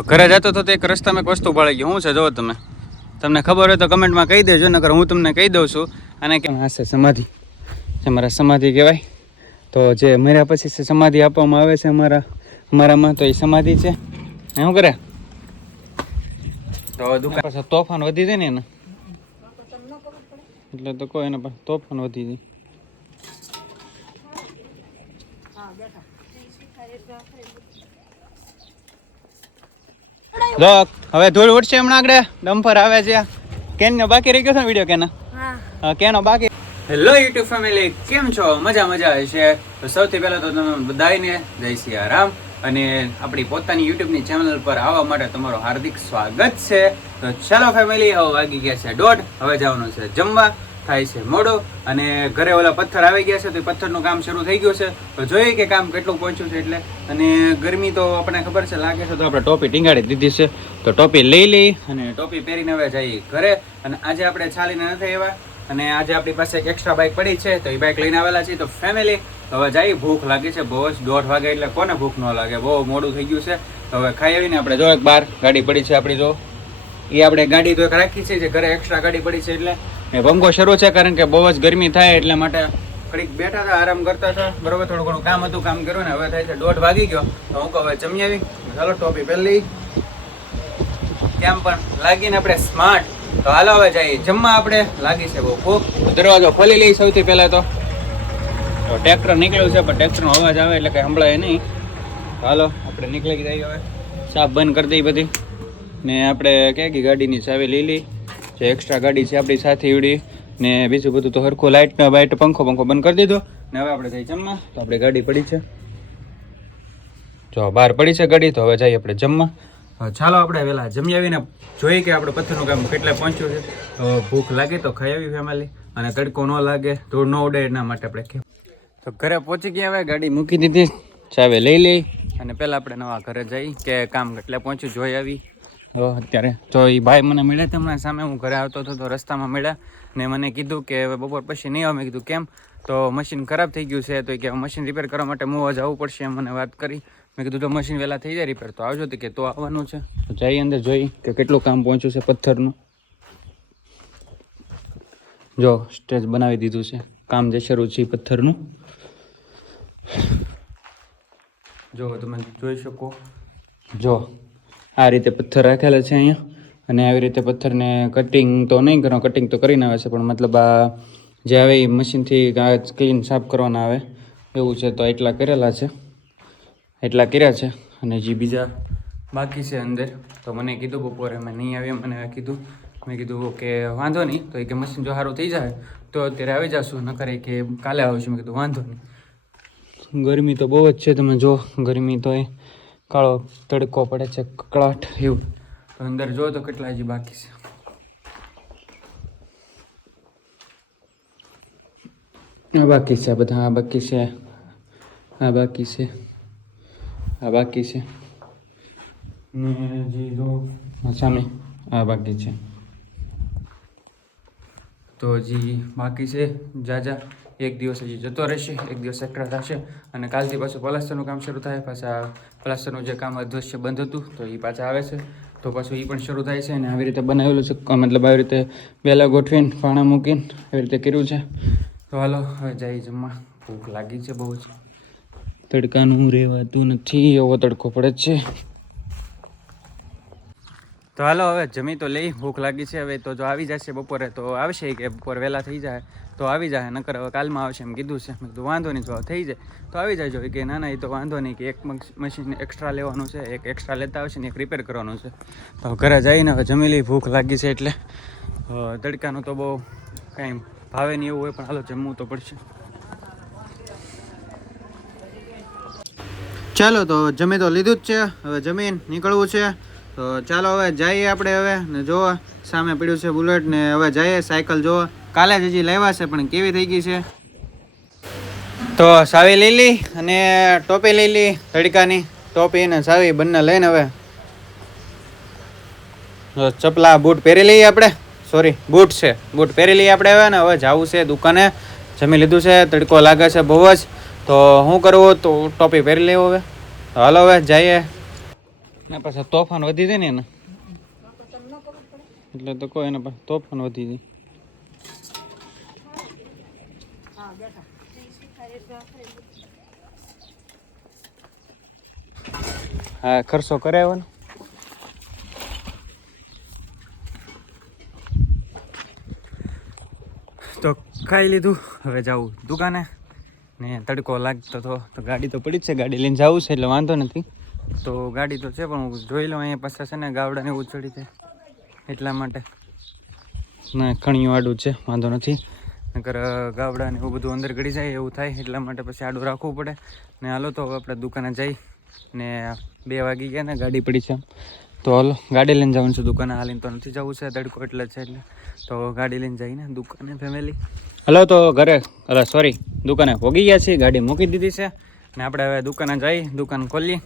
ઘરે જતો તો એક એક રસ્તામાં એક વસ્તુ પડી ગઈ શું છે? જો તમે. તમને ખબર હોય તો કમેન્ટમાં કહી દેજો, નકર હું તમને કહી દઉં છું. અને કે હા છે સમાધિ. જે મારા સમાધિ કહેવાય. તો જે મર્યા પછી સમાધિ આપવામાં આવે છે અમારા અમારામાં, તો એ સમાધિ છે. શું કરે? તો દુકાન તોફાન વધી જાય ને એને. એટલે તો કોઈ એને તોફાન વધી જાય. જો હવે ધૂળ ઉઠશે હમણાં આગળ. ડમ્પર આવે છે. કેન નો બાકી રહી ગયો છે વીડિયો કેના? કેનો બાકી? હેલો યુટ્યુબ ફેમિલી કેમ છો? મજા મજા હશે. તો સૌથી પહેલા તો તમે બધાને જય સિયારામ અને આપણી પોતાની યુટ્યુબની ચેનલ પર આવવા માટે તમારો હાર્દિક સ્વાગત છે. તો ચાલો ફેમિલી હવે વાગી ગયા છે દોઢ. હવે જવાનું છે જમવા. થાય છે. મોડું અને ઘરે ઓલા પથ્થર આવી ગયા છે તો એ પથ્થરનું કામ શરૂ થઈ ગયું છે. તો જોઈએ કે કામ કેટલું પહોંચ્યું છે એટલે. અને ગરમી તો આપણને ખબર છે, લાગે છે તો આપણે ટોપી ટીંગાડી દીધી છે. તો ટોપી લઈ લઈ અને ટોપી પહેરીને હવે જઈએ ઘરે. અને આજે આપણે ચાલીને નથી આવ્યા. અને આજે આપણી પાસે એક એક્સ્ટ્રા બાઇક પડી છે, તો એ બાઇક લઈને આવેલા છીએ. તો ફેમિલી હવે જઈ ભૂખ લાગી છે બહુ જ, દોઢ વાગે એટલે કોને ભૂખ ન લાગે? બહુ મોડું થઈ ગયું છે. તો હવે ખાઈ આવીને આપણે જો એક બાર ગાડી પડી છે આપણી જો. એ આપણે ગાડી તો એક રાખી છે, જે ઘરે એક્સ્ટ્રા ગાડી પડી છે એટલે. ને પંખો શરૂ છે કારણ કે બહુ જ ગરમી થાય એટલે માટે ઘડીક બેઠા હતા, આરામ કરતા હતા. બરોબર, થોડું ઘણું કામ હતું, કામ કર્યું ને હવે થાય છે, દોઢ વાગી ગયો. તો હું હવે જમી આવી. ચાલો ટોપી પહેલી કેમ પણ લાગીને આપણે સ્માર્ટ તો હાલો હવે જઈએ. જમવા આપણે? લાગી છે બહુ ભૂખ. દરવાજો ખોલી લઈ સૌથી પહેલા તો. તો ટ્રેક્ટર નીકળ્યું છે, પણ ટ્રેક્ટરનો અવાજ આવે એટલે કંઈ સંભળાય નહીં. હાલો, આપણે નીકળી જઈએ હવે. સાફ બંધ કરી દઈએ બધી. ને આપણે ક્યાં ગઈ ગાડીની ચાવી લઈ. જે એક્સ્ટ્રા ગાડી છે આપણી સાથે ઈવડી ને બીજું બધું તો હરખું લાઇટ બાઇટ પંખો પંખો બંધ કરી દીધો. ને હવે આપણે જઈ જમવા. તો આપણી ગાડી પડી છે. જો બહાર પડી છે ગાડી, તો હવે જઈએ આપણે જમવા. ચાલો આપણે વહેલા જમી આવીને જોઈએ કે આપણે પથ્થરનું કામ કેટલે પહોંચ્યું છે. ભૂખ લાગે તો ખાઈ આવી ફેમિલી. અને તડકો ન લાગે, ધૂળ ન ઉડે એના માટે આપણે તો ઘરે પહોંચી ગયા હવે, ગાડી મૂકી દીધી. ચાવે લઈ લઈ. અને પહેલાં આપણે નવા ઘરે જઈ કે કામ કેટલે પહોંચ્યું, જોઈ આવી. તો અત્યારે તો એ ભાઈ મને મળ્યા હમણાં સામે, હું ઘરે આવતો હતો, તો રસ્તામાં મળ્યા ને મને કીધું કે હવે બપોર પછી નહીં આવે. મેં કીધું, કેમ? તો મશીન ખરાબ થઈ ગયું છે, તો કે મશીન રિપેર કરવા માટે મોવા જવું પડશે એમ મને વાત કરી. મેં કીધું, તો મશીન વહેલા થઈ જાય રિપેર તો આવજો. કે, તો આવવાનું છે. તો જઈ અંદર જોઈ કે કેટલું કામ પહોંચ્યું છે પથ્થરનું. જો સ્ટેજ બનાવી દીધું છે, કામ જે શરૂ છે પથ્થરનું. જો તમે જોઈ શકો. જો આ રીતે પથ્થર રાખેલા છે અહીંયા. અને આવી રીતે પથ્થરને કટિંગ તો નહીં કરો કટિંગ તો કરીને આવે છે, પણ મતલબ આ જે આવે એ મશીનથી ક્લીન સાફ કરવાના આવે. એવું છે, તો એટલા કરેલા છે. એટલા કર્યા છે. અને જે બીજા બાકી છે અંદર. તો મને કીધું બપોરે, મેં નહીં આવી મને કીધું. મેં કીધું કે વાંધો નહીં. તો એ કે મશીન જો સારું થઈ જાય, તો અત્યારે આવી જશું. ન કરે કે કાલે આવશું. મેં કીધું, વાંધો નહીં. ગરમી તો બહુ જ છે, તમે જો. ગરમી તો એ કાળો તડકો પડે છે, કકળાટ એવું. તો અંદર જો તો કેટલા હજી બાકી છે. આ બાકી છે બધા, આ બાકી છે, આ બાકી છે, આ બાકી છે. જો આ બાકી છે. તો હજી બાકી છે, જાજા. એક દિવસ હજી જતો રહેશે, એક દિવસ એકઠા થશે અને કાલથી પાછું પ્લાસ્ટરનું કામ શરૂ થાય. પાછા પ્લાસ્ટરનું જે કામ અધવશ્ય બંધ હતું, તો એ પાછા આવે છે. તો પાછું એ પણ શરૂ થાય છે અને આવી રીતે બનાવેલું છે. મતલબ આવી રીતે બેલા ગોઠવીને પાણા મૂકીને આવી રીતે કર્યું છે. તો હાલો, હવે જઈ જમવા. ભૂખ લાગી છે બહુ જ. તડકાનું રહેવાતું નથી, એવો તડકો પડે છે. તો હાલો, હવે જમી તો લઈ, ભૂખ લાગી છે હવે, તો જો આવી જશે બપોરે, તો આવશે કે બપોર વહેલા થઈ જાય, તો આવી જાય, નકર હવે કાલમાં આવશે એમ કીધું છે. મેં કીધું, વાંધો નહીં, જો થઈ જાય. તો આવી જાય જો કે ના ના, એ તો વાંધો નહીં કે એક મશીન એક્સ્ટ્રા લેવાનું છે, એક એક્સ્ટ્રા લેતા આવશે ને એક રિપેર કરવાનું છે. તો ઘરે જઈને હવે જમી લઈ, ભૂખ લાગી છે એટલે તડકાનું તો બહુ કાંઈ ભાવે નહીં એવું હોય, પણ હાલો, જમવું તો પડશે. ચાલો, તો જમી તો લીધું જ છે, હવે જમીન નીકળવું છે. તો ચાલો હવે જઈએ આપણે હવે. ને જો સામે પડ્યું છે બુલેટ ને હવે જઈએ સાયકલ જો કાલે જ હજી લાવ્યા છે, પણ કેવી થઈ ગઈ છે? તો સાવી લીલી અને ટોપી લીલી તડકાની. ટોપી ને સાવી બંને લઈને હવે. ચપલા બૂટ પહેરી લઈએ આપણે. સોરી બૂટ છે. બૂટ પહેરી લઈએ આપણે હવે ને હવે જવું છે દુકાને. જમી લીધું છે, તડકો લાગે છે બહુ જ. તો શું કરવું તો ટોપી પહેરી લેવું હવે. હાલો હવે જઈએ. ને, પાછા તોફાન વધી જાય ને એને. એટલે તો કોઈ એના પાસે તોફાન વધી જાય. હા, ખર્ચો કરાવ્યો ને? તો ખાઈ લીધું. હવે જાઉં દુકાને. ને તડકો લાગતો હતો તો ગાડી તો પડી જ છે. ગાડી લઈને જવું છે, એટલે વાંધો નથી. તો ગાડી તો છે, પણ હું જોઈ લઉં, અહીંયા પાસે છે ને ગાવડાને ચડી જાય એટલા માટે. ના, ખણીયું આડું છે, વાંધો નથી. નકર ગાવડા ને એવું બધું અંદર ગળી જાય એવું થાય, એટલા માટે પછી આડું રાખવું પડે. ને હાલો તો હવે આપણે દુકાને જઈ ને બે વાગી ગયા ને, ગાડી પડી છે. તો હાલો, ગાડી લઈને જવાનું છે દુકાને. હાલીને તો નથી જવું છે તડકો એટલે છે એટલે. તો ગાડી લઈને જઈને દુકાને ફેમિલી હલો તો ઘરે અરે સોરી દુકાને ભોગી ગયા છીએ, ગાડી મૂકી દીધી છે. ને આપણે હવે દુકાને જઈ, દુકાન ખોલી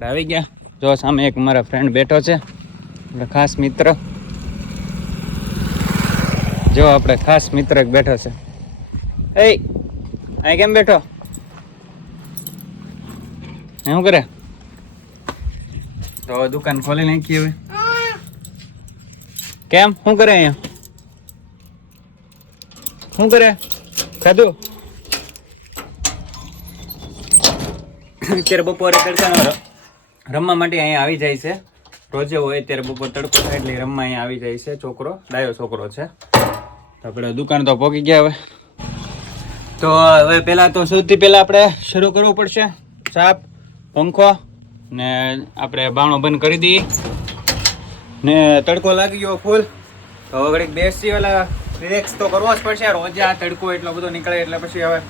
આપણે આવી ગયા. જો સામે એક મારા ફ્રેન્ડ બેઠો છે. આપણે ખાસ મિત્ર. જો આપણે ખાસ મિત્ર બેઠો છે. એ અહીં કેમ બેઠો? શું કરે? તો દુકાન ખોલી નાખી હવે. કેમ? શું કરે અહીંયા? શું કરે? ખાધું? અત્યારે બપોરે તડકાનો રમવા માટે અહીંયા આવી જાય છે. રોજે હોય ત્યારે બપોર તડકો થાય એટલે રમવા અહીંયા આવી જાય છે. છોકરો, ડાયો છોકરો છે. તો આપણે દુકાન તો પહોંચી ગયા હવે. તો હવે પહેલાં તો સૌથી પહેલાં આપણે શરૂ કરવું પડશે. સાપ, પંખો ને આપણે બાણો બંધ કરી દઈએ. ને તડકો લાગી ગયો ફૂલ તો હવે ઘડીક બેસી ઓલા રિલેક્સ તો કરવો જ પડશે. રોજે આ તડકો એટલો બધો નીકળે એટલે પછી હવે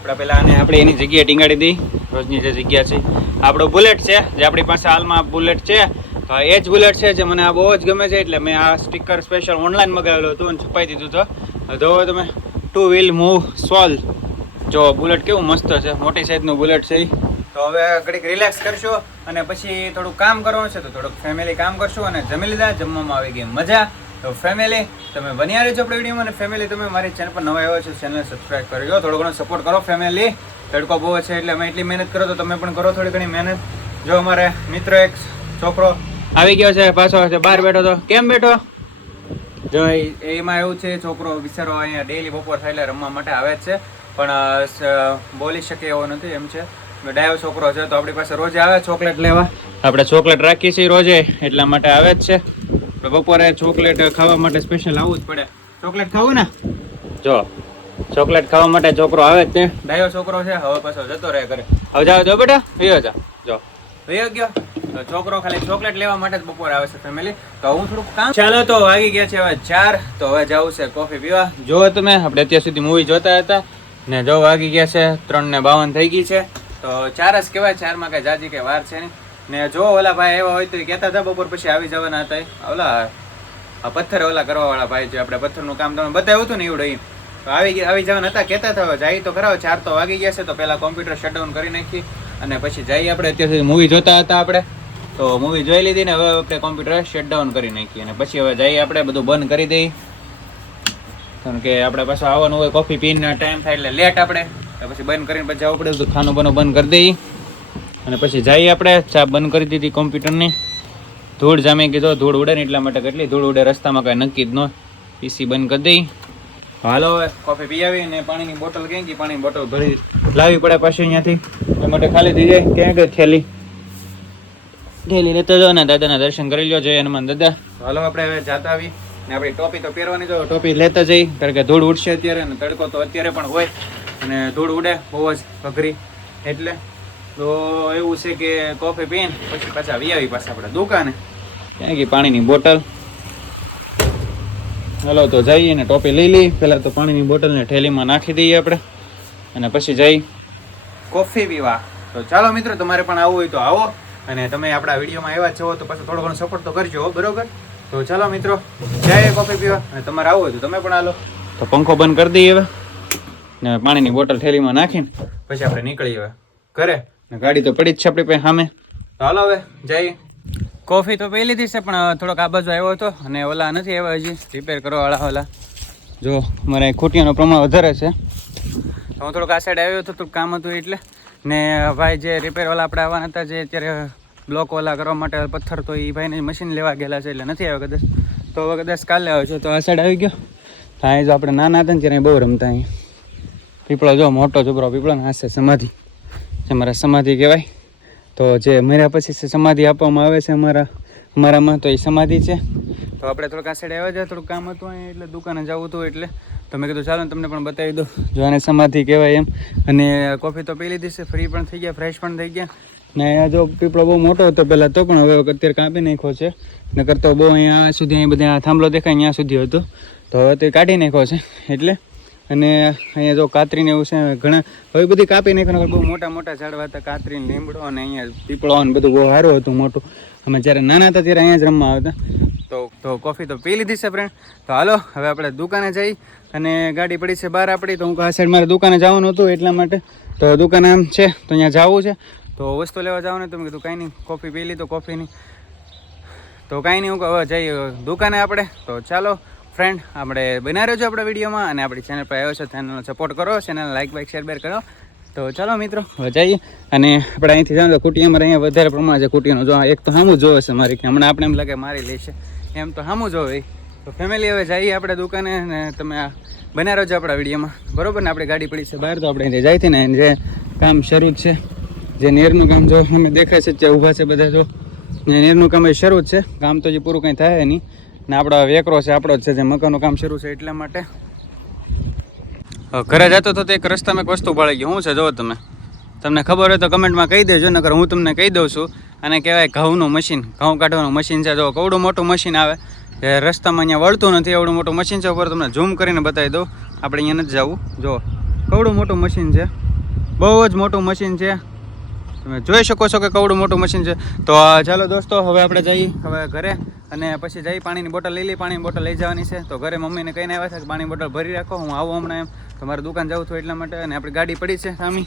આપણે પહેલાં આને આપણે એની જગ્યાએ ટીંગાડી દઈ રોજની જે જગ્યા છે. આપણો બુલેટ છે, જે આપણી પાસે હાલમાં બુલેટ છે. તો એ જ બુલેટ છે જે મને આ બહુ જ ગમે છે, એટલે મેં આ સ્ટીકર સ્પેશિયલ ઓનલાઈન મગાવેલું હતું અને છુપાઈ દીધું તો. જોવો તમે ટુ વ્હીલ મૂવ સોલ જો બુલેટ કેવું મસ્ત છે, મોટી સાઈઝનું બુલેટ છે તો હવે ઘડીક રિલેક્સ કરશો અને પછી થોડું કામ કરવાનું છે, તો થોડુંક ફેમિલી કામ કરશું અને જમી લીધા, જમવામાં આવી ગઈ મજા. તો ફેમિલી તમે બન્યા રહેજો આપણે વિડીયોમાં અને ફેમિલી તમે મારી ચેનલ પર નવા આવ્યો છો ચેનલને સબસ્ક્રાઈબ કરજો થોડો ઘણો સપોર્ટ કરો ફેમિલી તડકો બહુ છે એટલે અમે એટલી મહેનત કરો તો તમે પણ કરો થોડી ઘણી મહેનત. જો અમારે મિત્ર એક છોકરો આવી ગયો છે, પાછો છે, બહાર બેઠો તો. કેમ બેઠો? જો એમાં એવું છે, છોકરો બિચારો અહીંયા ડેલી બપોર થાય એટલે રમવા માટે આવે જ છે. પણ બોલી શકે એવો નથી, એમ છે. ડાયો છોકરો છે, તો આપણી પાસે રોજે આવે ચોકલેટ લેવા. આપણે ચોકલેટ રાખીએ છીએ રોજે, એટલા માટે આવે જ છે. બપોરે ચોકલેટ ખાવા માટે સ્પેશિયલ આવવું જ પડે. ચોકલેટ ખાવું ને? જો ચોકલેટ ખાવા માટે છોકરો આવે જ છે ડાયો છોકરો છે હવે પાછો જતો રહે ઘરે. હવે જાવ જો બેટા વયો જા. જો. વયો ગયો? તો છોકરો ખાલી ચોકલેટ લેવા માટે જ બપોરે આવે છે ફેમિલી તો હું થોડુંક કામ ચાલો તો વાગી ગયા છે હવે ચાર. તો હવે જવું છે કોફી પીવા. જો તમે આપણે અત્યાર સુધી મૂવી જોતા હતા. ને જો વાગી ગયા છે ત્રણ ને બાવન થઈ ગઈ છે. તો ચાર જ કહેવાય ચારમાં કઈ જાજી કે વાર છે નહીં. ને જો ઓલા ભાઈ એવા હોય તો એ કહેતા હતા, બપોર પછી આવી જવાના હતા ઓલા પથ્થર ઓલા કરવા વાળા ભાઈ છે, આપણે પથ્થરનું કામ તમે બતાવ્યું હતું ને એવડું. તો આવી આવી જવાના હતા, કહેતા હતા જાય તો ખરા ચાર તો વાગી ગયા છે, તો પહેલાં કોમ્પ્યુટર શટડાઉન કરી નાખી અને પછી જઈએ આપણે અત્યાર સુધી મૂવી જોતા હતા આપણે. તો મૂવી જોઈ લીધી ને હવે આપણે કોમ્પ્યુટર શટડાઉન કરી નાખીએ અને પછી હવે જઈએ આપણે બધું બંધ કરી દઈએ કારણ કે આપણે પાછું આવવાનું હોય કોફી પીને ટાઈમ થાય એટલે લેટ આપણે. પછી બંધ કરીને પછી જવું પડે બધું ખાનું બનું બંધ કરી દઈએ અને પછી જઈએ આપણે. ચા બંધ કરી દીધી કોમ્પ્યુટરની. ધૂળ જામી કીધો ધૂળ ઉડે ને એટલા માટે કેટલી? ધૂળ ઉડે રસ્તામાં કાંઈ નક્કી જ ન પીસી બંધ કરી દઈ. હાલો કોફી પી આવી ને પાણીની બોટલ ક્યાં ગઈ? પાણીની બોટલ ભરી લાવવી પડે પાછી અહીંયાથી. એ માટે ખાલી થઈ જાય. ક્યાં ગઈ થેલી. થેલી લેતો જાઓ ને દાદાના દર્શન કરી લ્યો જય હનુમાન દાદા. હાલો આપણે હવે જાતા આવી. ને આપણી ટોપી તો પહેરવાની જો ટોપી લેતા જઈ. કારણ કે ધૂળ ઉડશે અત્યારે અને તડકો તો અત્યારે પણ હોય. અને ધૂળ ઉડે બહુ જ અઘરી. એટલે તો એવું છે કે કોફી પીને પછી પાછા આવી આવી પાછા આપણે દુકાને. ક્યાં ગઈ પાણીની બોટલ? હલો, તો જઈએ ને ટોપી લઈ લઈ પહેલાં તો પાણીની બોટલને ઠેલીમાં નાખી દઈએ આપણે અને પછી જઈ. કોફી પીવા. તો ચાલો મિત્રો, તમારે પણ આવવું હોય તો આવો અને તમે આપણા વિડીયોમાં આવ્યા છો તો પછી થોડો ઘણો સપોર્ટ તો કરજો બરોબર? તો ચાલો મિત્રો, જઈએ કોફી પીવા અને તમારે આવવું હોય તો તમે પણ હાલો. તો પંખો બંધ કરી દઈએ હવે. ને પાણીની બોટલ ઠેલીમાં નાખીને પછી આપણે નીકળી હવે. ઘરે. ગાડી તો પડી જ છે આપણી પાસે સામે. તો હાલો હવે જઈએ. કોફી તો પી લીધી છે પણ થોડોક આ બાજુ આવ્યો હતો અને ઓલા નથી આવ્યા હજી. રિપેર કરવા વાળા ઓલા. જો મારે ખૂટીઓનું પ્રમાણ વધારે છે. તો હું થોડુંક આ સાઈડ આવ્યો હતો થોડુંક કામ હતું એટલે. ને ભાઈ જે રિપેર વાળા આપણે આવવાના હતા જે અત્યારે બ્લોક ઓલા કરવા માટે પથ્થર તો એ ભાઈને મશીન લેવા ગયેલા છે એટલે નથી આવ્યો કદાચ. તો હવે કદાચ કાલે આવ્યો છે તો આ સાઈડ આવી ગયો. તો જો આપણે નાના હતા ને ત્યારે બહુ રમતા અહીં પીપળો જો મોટો છોકરો પીપળો ને આ છે સમાધિ. જે અમારા સમાધિ કહેવાય. તો જે મર્યા પછી સમાધિ આપવામાં આવે છે અમારા, અમારામાં, તો એ સમાધિ છે. તો આપણે થોડુંક આ સાઈડ આવ્યા છે, થોડુંક કામ હતું અહીં, એટલે દુકાને જવું હતું, એટલે તો મેં કીધું ચાલો તમને પણ બતાવી દઉં, જો આને સમાધિ કહેવાય એમ. અને કોફી તો પી છે, ફ્રી પણ થઈ ગયા, ફ્રેશ પણ થઈ ગયા. ને અહીંયા જો પીપળો બહુ મોટો હતો પહેલાં, તો પણ હવે અત્યારે કાપી નાખ્યો છે. નકર તો બહુ અહીંયા સુધી અહીં બધા થાંભલો દેખાય ત્યાં સુધી હતો. તો હવે તે કાઢી નાખ્યો છે, એટલે અને અહીંયા જો કાતરીને એવું છે, ઘણા હવે બધી કાપી નાખવાનું બહુ મોટા મોટા ઝાડવા હતા. કાતરી લીમડો અને અહીંયા પીપળો અને બધું બહુ સારું હતું મોટું. અમે જ્યારે નાના હતા ત્યારે અહીંયા જ રમવા આવતા. તો તો કોફી તો પી લીધી છે ફ્રેન્ડ તો હાલો, હવે આપણે દુકાને જઈ અને ગાડી પડી છે બહાર આપણી. તો હું આ સાઈડ મારે દુકાને જવાનું હતું એટલા માટે. તો દુકાન આમ છે, તો અહીંયા જવું છે. તો વસ્તુ લેવા જવાનું તો મેં કીધું, કાંઈ નહીં કોફી પી લીધો કોફીની તો કાંઈ નહીં, હું હવે જઈએ દુકાને આપણે. તો ચાલો ફ્રેન્ડ આપણે બના રહેજો આપણા વિડીયોમાં અને આપણી ચેનલ પર આવ્યો છે ચેનલનો સપોર્ટ કરો ચેનલ લાઇક બાઇક શેર બેર કરો. તો ચાલો મિત્રો, હવે જઈએ. અને આપણે અહીંથી જાણો તો કુટી અમારે અહીંયા વધારે પ્રમાણમાં છે કુટીનો જો એક તો સામું જોવે છે મારી કે હમણાં આપણે એમ લાગે મારી લેશે એમ તો સામું જોવે. તો ફેમિલી હવે જઈએ આપણે દુકાને ને તમે બના છો આપણા વિડીયોમાં. બરોબર ને? આપણી ગાડી પડી છે બહાર, તો આપણે અહીંથી જાય છે ને જે કામ શરૂ જ છે. જે નેરનું કામ જો અમે દેખાય છે, ત્યાં ઊભા છે બધા જો. નેરનું કામ એ શરૂ જ છે. કામ તો જે પૂરું કંઈ થાય નહીં. ને આપણો વેકરો છે આપણો જ છે, જે મકાનનું કામ શરૂ છે એટલા માટે. ઘરે જતો તો એક રસ્તામાં એક વસ્તુ ભાળી ગઈ શું છે જુઓ તમે. તમને ખબર હોય તો કમેન્ટમાં કહી દેજો, નકર હું તમને કહી દઉં છું. અને કહેવાય ઘઉંનું મશીન ઘઉં કાઢવાનું મશીન છે. જો કવડું મોટું મશીન આવે જે રસ્તામાં અહીંયા વળતું નથી એવડું મોટું મશીન છે, ઉપર તમને ઝૂમ કરીને બતાવી દઉં. આપણે અહીંયા નથી જવું જો કવડું મોટું મશીન છે, બહુ જ મોટું મશીન છે. તમે જોઈ શકો છો કે કવડું મોટું મશીન છે. તો ચાલો દોસ્તો, હવે આપણે જઈએ હવે ઘરે અને પછી જઈ પાણીની બોટલ લઈ લઈ, પાણીની બોટલ લઈ જવાની છે. તો ઘરે મમ્મીને કહીને આવ્યા છે કે પાણીની બોટલ ભરી રાખો, હું આવું હમણાં એમ. તમારે દુકાન જવું છું એટલા માટે અને આપણી ગાડી પડી છે સામી.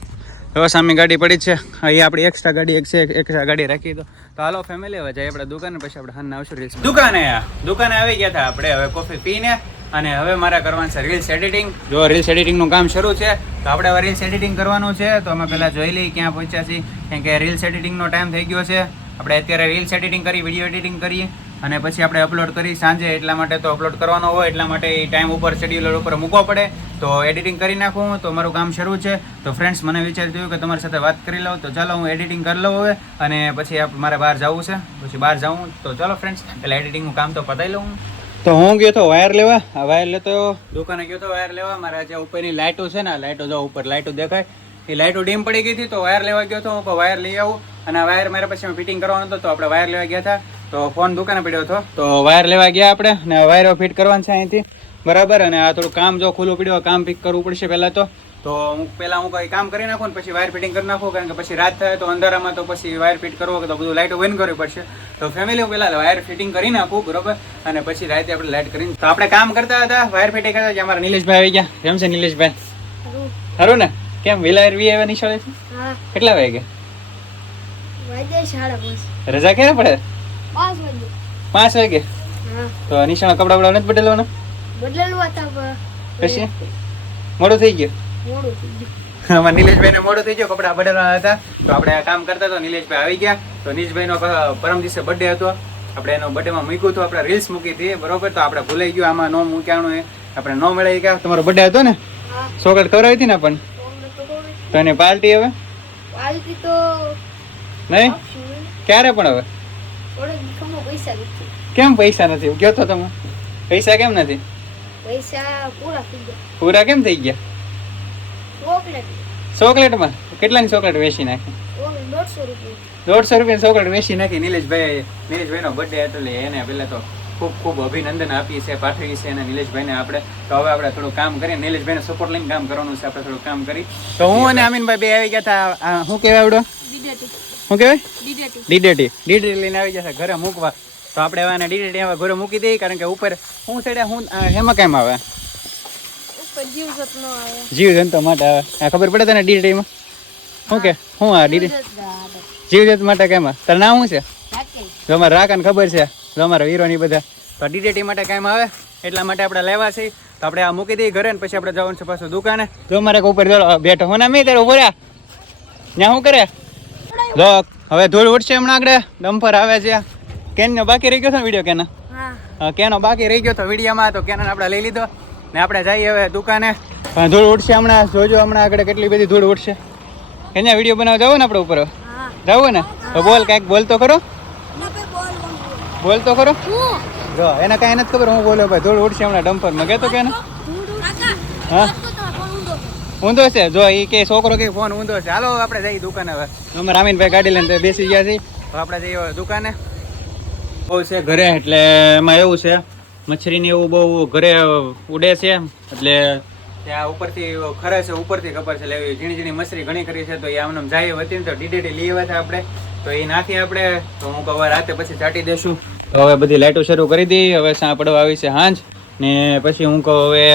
હવે સામે ગાડી પડી છે. અહીં આપણી એક્સ્ટ્રા ગાડી એક છે એક્સ્ટ્રા ગાડી રાખી દો. તો હાલો ફેમિલી હવે જઈએ આપણે દુકાને, પછી આપણે હાલના આવશું રીલ્સ દુકાને દુકાને આવી ગયા હતા આપણે, હવે કોફી પીને અને હવે મારે કરવાનું છે રીલ્સ એડિટિંગ જો રીલ્સ એડિટિંગનું કામ શરૂ છે, તો આપણે હવે રીલ્સ એડિટિંગ કરવાનું છે. તો અમે પહેલાં જોઈ લઈએ ક્યાં પહોંચ્યા છીએ. કેમ કે રીલ્સ એડિટિંગનો ટાઈમ થઈ ગયો છે. આપણે અત્યારે રીલ્સ એડિટિંગ કરી વીડિયો એડિટિંગ કરીએ. અને પછી આપણે અપલોડ કરી સાંજે. એટલા માટે તો અપલોડ કરવાનો હોય, એટલા માટે એ ટાઈમ ઉપર શેડ્યુલર ઉપર મૂકવો પડે. તો એડિટિંગ કરી નાખું તો મારું કામ શરૂ છે. તો ફ્રેન્ડ્સ મને વિચાર થયું કે તમારી સાથે વાત કરી લઉં. તો ચાલો હું એડિટિંગ કરી લઉં હવે. અને પછી મારે બહાર જવું છે. પછી બહાર જાઉં. તો ચાલો ફ્રેન્ડ્સ એટલે એડિટિંગનું કામ તો પતાવી લઉં તો હું ગયો તો વાયર લેવા? આ વાયર લેતો દુકાને ગયો તો વાયર લેવા. મારા જે ઉપરની લાઇટો છે ને લાઇટો જો ઉપર લાઇટો દેખાય. એ લાઇટો ડીમ પડી ગઈ હતી, તો વાયર લેવા ગયો તો હું વાયર લઈ આવું. અને આ વાયર મારે પછી ફિટિંગ કરવાનો હતો, તો આપણે વાયર લેવા ગયા હતા. તો ફોન દુકાને પડ્યો હતો. તો વાયર લેવા ગયા આપણે અને વાયરો ફિટ કરવાનું છે અહીંથી. બરાબર? અને આ થોડું કામ જો ખુલ્લું પડ્યું કામ પિક કરવું પડશે પહેલાં તો. તો હું પહેલાં હું કંઈ કામ કરી નાખું ને પછી વાયર ફિટિંગ કરી નાખું, કારણ કે પછી રાત થાય તો અંધારામાં તો પછી વાયર ફિટ કરવો કે તો બધું લાઇટો બંધ કરવી પડશે. તો ફેમિલી હું પહેલાં વાયર ફિટિંગ કરી નાખું બરોબર? અને પછી રાતે આપણે લાઇટ કરીને તો આપણે કામ કરતા હતા વાયર ફિટિંગ કરતા હતા અમારા નિલેશભાઈ આવી ગયા. કેમ છે નિલેશભાઈ? સારું. ને? કેમ વેલા એરવી આવ્યા નિશાળે છે? કેટલા વાગે? રજા ક્યારે પડે? પાંચ વાગે. તો નિશાળ કપડા બપડા નથી બદલવાના? બદલવા હતા પછી? મોડું થઈ ગયું? મોડું થઈ ગયું. અમારા નિલેશભાઈને મોડું થઈ ગયું કપડા બદલવાના હતા. તો આપણે આ કામ કરતા તો નિલેશભાઈ આવી ગયા. તો નિલેશભાઈનો પરમ દિવસે બર્થડે હતો. આપણે એનો બર્થડેમાં મૂક્યું હતું આપણે રીલ્સ મૂકી હતી બરોબર? તો આપણે ભૂલાઈ ગયું આમાં નો મૂક્યાનું આપણે નો મળી ગયા. તમારો બર્થડે હતો ને? ચોકલેટ ખવડાવી હતી ને પણ? તો એને પાર્ટી હવે? પાર્ટી તો નહીં? ક્યારે પણ હવે? કેમ પૈસા નથી? ગયો તો તમે? પૈસા કેમ નથી? પૈસા પૂરા થઈ ગયા. પૂરા કેમ થઈ ગયા? ચોકલેટમાં? કેટલાની ચોકલેટ વેચી નાખી? દોઢસો રૂપિયા. ચોકલેટ વેચી નાખી. નિલેશભાઈ નિલેશભાઈનો બર્થડે એટલે એને પહેલાં તો ખૂબ ખૂબ અભિનંદન આપીએ છે પાઠવીએ છે અને નિલેશભાઈને આપણે. તો હવે આપણે થોડું કામ કરીએ. નિલેશભાઈને સપોર્ટ લઈને કામ કરવાનું છે. આપણે થોડું કામ કરી. તો હું અને અમીનભાઈ બે આવી ગયા હતા. શું કહેવાય આવડો? શું કહેવાય? ડીડેટી. ડીડેટી. લઈને આવી ગયા ઘરે મૂકવા. તો આપણે હવે ડીડેટી હવે ઘરે મૂકી દઈએ કારણ કે ઉપર હું ચડ્યા હું હેમાં કેમ આવે. ઉપર જીવ સપનો આવે. જીવ જંતુ માટે આવે આ ખબર પડે તને ડીડેટીમાં શું કે? શું આ ડીડી જીવ જંતુ માટે કેમ? તારું નામ શું છે? જો અમારે રાકાને ખબર છે. જો અમારા વીરોની બધા. તો ડીડીટી માટે કેમ આવે? એટલા માટે આપણે લેવા છે તો આપણે આ મૂકી દઈએ ઘરે ને પછી આપણે જવાનું છે પાછું દુકાને. જો મારે ઉપર જો બેઠો. હોના મેં તારે ઊભો રહ્યા. ત્યાં શું કરે? જો હવે ધૂળ ઉઠશે હમણાં આગળ. ડમ્પર આવે છે. કેનનો બાકી રહી ગયો છે ને વીડિયો કેના? કેનો બાકી રહી ગયો તો વિડીયોમાં તો કેનન આપણે લઈ લીધો. ને આપણે જઈએ હવે દુકાને. પણ ધૂળ ઉડશે હમણાં. જોજો હમણાં આગળ કેટલી બધી ધૂળ ઉડશે. કેના વીડિયો બનાવવા જવું ને આપણે ઉપર. જાવ જવું ને? તો બોલ કાંઈક બોલ તો ખરો બોલ તો ખરો? જો એને કાંઈ નથી ખબર. હું બોલ્યો ભાઈ ધૂળ ઉઠશે હમણાં ડમ્પરમાં. કહેતો કે ને હા? ઊંધો. છે? જો એ કે છોકરો કે ફોન ઊંધો છે. હાલો આપણે જઈએ દુકાને હવે. અમે રામીનભાઈ ગાડી લઈને બેસી ગયા છીએ. તો આપણે જઈએ હવે દુકાને. બહુ છે ઘરે એટલે એમાં એવું છે મચ્છરીને એવું બહુ ઘરે ઉડે છે, એટલે ત્યાં ઉપરથી ખરે છે, ઉપરથી ખબર છે, લેવી ઝીણી ઝીણી મચ્છરી ઘણી કરી છે, તો એ આમને જાય હતી ને તો ડીડેટી લઈ આવ્યા છે આપણે. તો એ નાથી આપણે, તો હું કહું રાતે પછી ચાટી દેશું. તો હવે બધી લાઇટો શરૂ કરી દઈ હવે સાંપડવા આવી છે હાંજ. ને પછી હું કહું હવે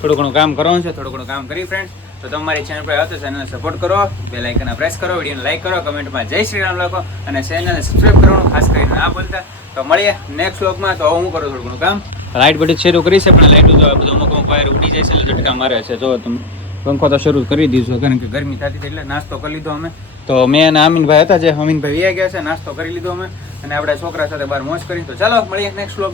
થોડું ઘણું કામ કરવાનું છે, થોડું ઘણું કામ કરી ફ્રેન્ડ તો તમારી ચેનલ પર આવતો ચેનલને સપોર્ટ કરો. બે લાઇકને પ્રેસ કરો, વિડીયોને લાઇક કરો કમેન્ટમાં જય શ્રી રામ લખો. અને ચેનલને સબસ્ક્રાઈબ કરવાનું ખાસ કરીને ના ભૂલતા. તો મળીએ નેક્સ્ટ વ્લોગમાં તો હું કરું થોડું ઘણું કામ. લાઇટ બધી શરૂ કરી છે, પણ લાઇટ તો બધું અમુક અમુક વાયર ઉડી જાય છે એટલે ઝટકા મારે છે. જો તમે પંખો તો શરૂ કરી દીધું કારણ કે ગરમી થતી એટલે નાસ્તો કરી લીધો અમે. તો મેં અને અમીનભાઈ હતા, જે અમીનભાઈ વ્યા ગયા છે, નાસ્તો કરી લીધો અમે. અને આપણે છોકરા સાથે બહાર મોજ કરી. તો ચાલો મળીએ નેક્સ્ટ વ્લોગ